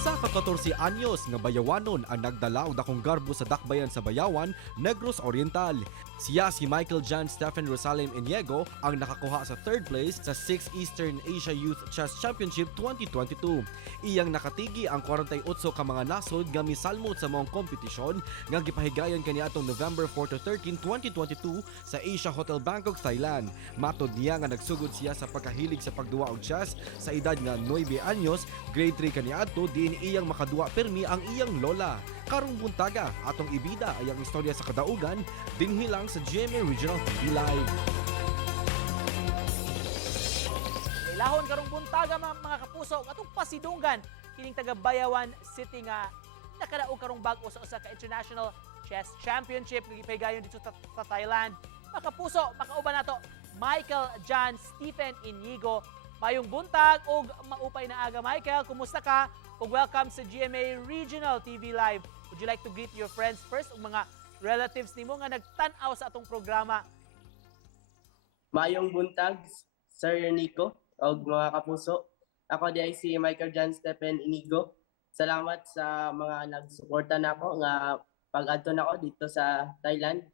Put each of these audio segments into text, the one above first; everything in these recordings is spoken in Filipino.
Usa ka 14 anyos nga bayawanon ang nagdala og dakong garbo sa dakbayan sa Bayawan, Negros Oriental. Siya si Michael John Stephen Rosalem Iniego ang nakakuha sa 3rd place sa 6th Eastern Asia Youth Chess Championship 2022. Iyang nakatigi ang 48 ka mga nasod nga misalmot sa maong kompetisyon nga gipahigayon kaniadtong November 4 to 13, 2022 sa Asia Hotel Bangkok, Thailand. Matod niya nga nagsugod siya sa pagkahilig sa pagduwa og chess sa edad nga 9 anyos, grade 3 kaniadto din iyang makaduwa permi ang iyang lola. Karong buntaga, atong ibida ay ang istorya sa kadaugan, dinhi lang sa GMA Regional TV Live. Ilahon karong buntaga mga kapuso, atong pasidunggan kining taga Bayawan City nga nakadaog karong bag-o sa usa ka International Chess Championship nga gipahigayon dito sa Thailand. Mga kapuso, makauban nato Michael John Stephen Inigo. Mayong buntag og maupay na aga, Michael. Kumusta ka? Ug welcome sa GMA Regional TV Live. Would you like to greet your friends first ug mga relatives nimo nga nagtan-aw sa atong programa? Mayong buntag, Sir Nico, o mga kapuso. Ako di ay si Michael John Stephen Inigo. Salamat sa mga nagsuporta nako nga pag-adto nako dito sa Thailand.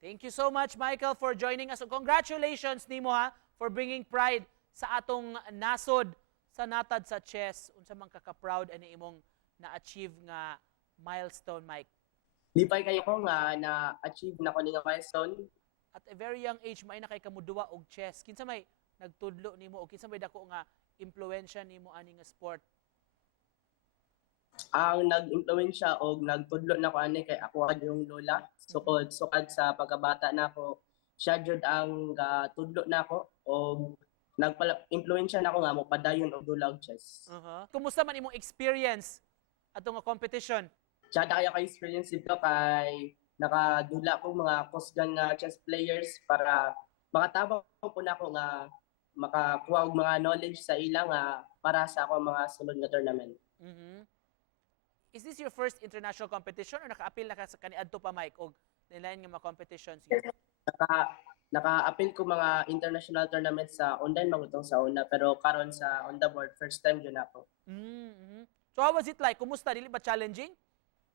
Thank you so much, Michael, for joining us. Congratulations nimo ha for bringing pride sa atong nasod sa natad sa chess. Unsa man kaka-proud ani imong na-achieve nga milestone, Mike? Lipay kayo ko nga na-achieve na ko ni nga milestone. At a very young age, may na kay kamuduwa og chess. Kinsa may nagtudlo nimo o kinsa may dako nga impluwensya nimo ani nga sport? Ang nag-impluwensya o nagtudlo na ko ani kay ako yung lola. Sukad sa pagkabata nako. Siya jud ang tudlo nako o nagpa-impluwensya nako nga mo padayon og dulag chess. Kumusta man imong experience ato nga competition? Tsada kaya ka-experience dito kay nakadula ko mga kusgan nga chess players para makatabang po na ako nga makakuha og mga knowledge sa ilang para sa ako mga sunod nga tournament. Is this your first international competition or naka-appeal na ka sa kaniadto pa, Mike, og nilain nga mga competitions? Naka-appeal ko mga international tournaments sa online magutong sa una pero karon sa on the board first time yun ako. So how was it like? Kumusta? Dili ba challenging?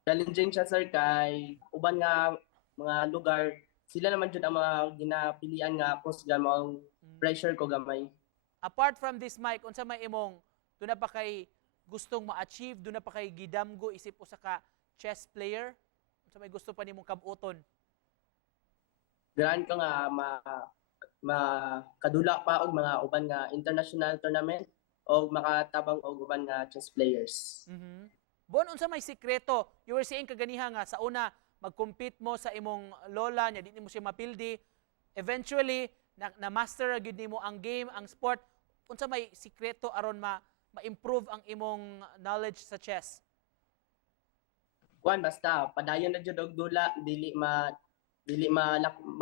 Challenging siya sir kay uban nga mga lugar sila naman jud ang mga ginapilian nga kusgan mo pressure ko gamay. Apart from this, Mike, unsa may imong doon na pa kay gustong ma-achieve, doon na pa kay gidamgo isip usa ka chess player? Unsa may gusto pa nimong kabuoton? Gaan ko nga makadula pa og mga uban nga international tournament o makatabang og uban nga chess players. Bon, unsa may sikreto? You were saying kaganiha nga sa una mag-compete mo sa imong lola nya di mo siya mapildi. Eventually na-master gyud nimo ang game, ang sport. Unsa may sikreto aron ma-improve ang imong knowledge sa chess? Kuan basta padayon na jud og dula dili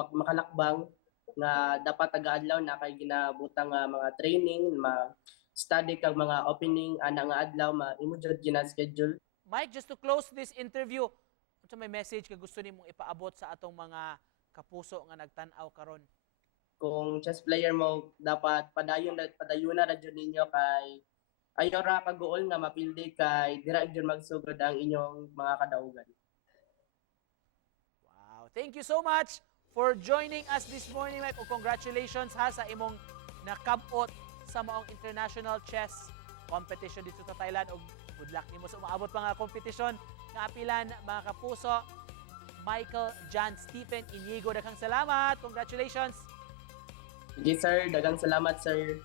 makalakbang nga dapat taga-adlaw na kay ginabutang nga mga training, study kag mga opening ana nga adlaw imo jud gina-schedule. Mike, just to close this interview, unsa may message ka gusto nimong ipaabot sa atong mga kapuso nga nagtan-aw karon? Kung chess player mo dapat padayon na ra jud ninyo kay ayo ra ka goal nga mapildi kay dira jud magsugod ang inyong mga kadaugan. Wow, thank you so much for joining us this morning, Mike. Congratulations ha sa imong nakabot sa maong international chess competition dito sa Thailand. Og good luck nimo sa umaabot pa nga competition nga apilan mga kapuso. Michael John Stephen Inigo, daghang salamat. Congratulations. Sige sir, daghang salamat sir.